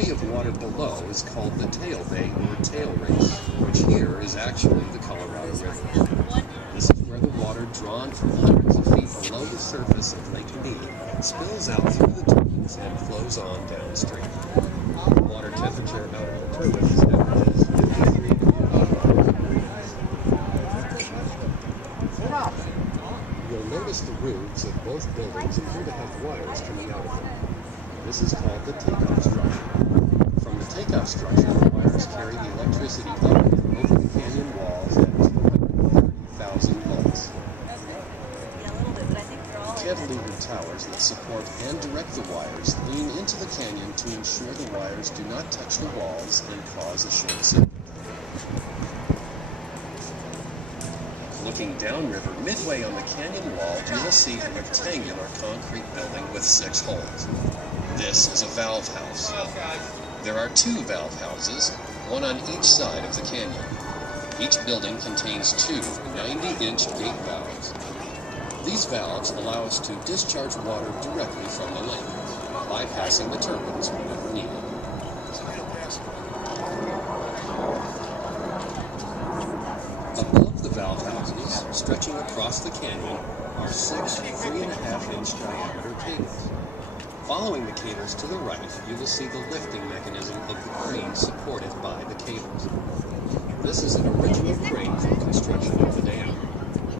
body of water below is called the tail bay or tail race, which here is actually the Colorado River. This is where the water drawn from hundreds of feet below the surface of Lake Mead spills out through the turbines and flows on downstream. The water temperature out of the turbines averages 53 degrees. You'll notice the roofs of both buildings appear to have wires coming out of them. This is called the takeoff structure. From the takeoff structure, the wires carry the electricity up and over the canyon walls at 230,000 volts. Cantilevered towers that support and direct the wires lean into the canyon to ensure the wires do not touch the walls and cause a short circuit. Looking downriver, midway on the canyon wall, you will see a rectangular concrete building with 6 holes. This is a valve house. There are 2 valve houses, one on each side of the canyon. Each building contains 2 90-inch gate valves. These valves allow us to discharge water directly from the lake, bypassing the turbines when needed. Above the valve houses, stretching across the canyon, are 6 3.5-inch diameter cables. Following the cables to the right, you will see the lifting mechanism of the crane supported by the cables. This is an original crane from construction of the dam.